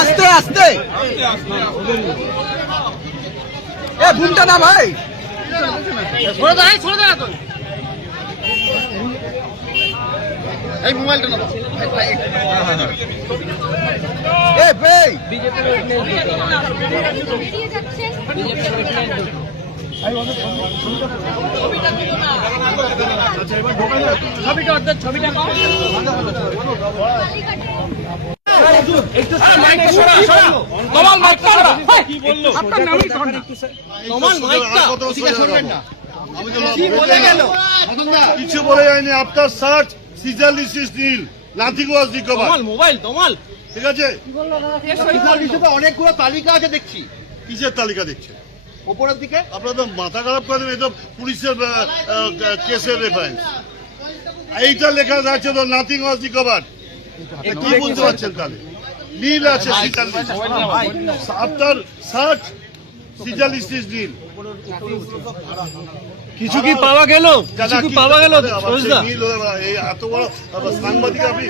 আস্তে আস্তে ঘুমটা না ভাই ছোড়ে দেয় তো এই মোবাইলটা না ভাই ছবিটা কিছু বলে যায়নি। আপনার সার্চ সিজালিসিস নীল নাথিং ওয়াজ রিকভার্ড। মোবাইল তোমাল ঠিক আছে, অনেকগুলো তালিকা আছে দেখছি। কিসের তালিকা দেখছে উপরের দিকে? আপনার তো মাথা খারাপ করে দেন, এই তো পুলিশের কেসের রেফারেন্স। এইটা লেখা আছে তো নাথিং ওয়াজ রিকভার্ড। কি বলতে পারছেন তাহলে? নীল আছে সিজালিসিস, আপনার সার্চ সিজালিসিস নীল। কিছু কি পাওয়া গেল? কিছু কি পাওয়া গেল? নীল এত বড় সাংবাদিক আপনি।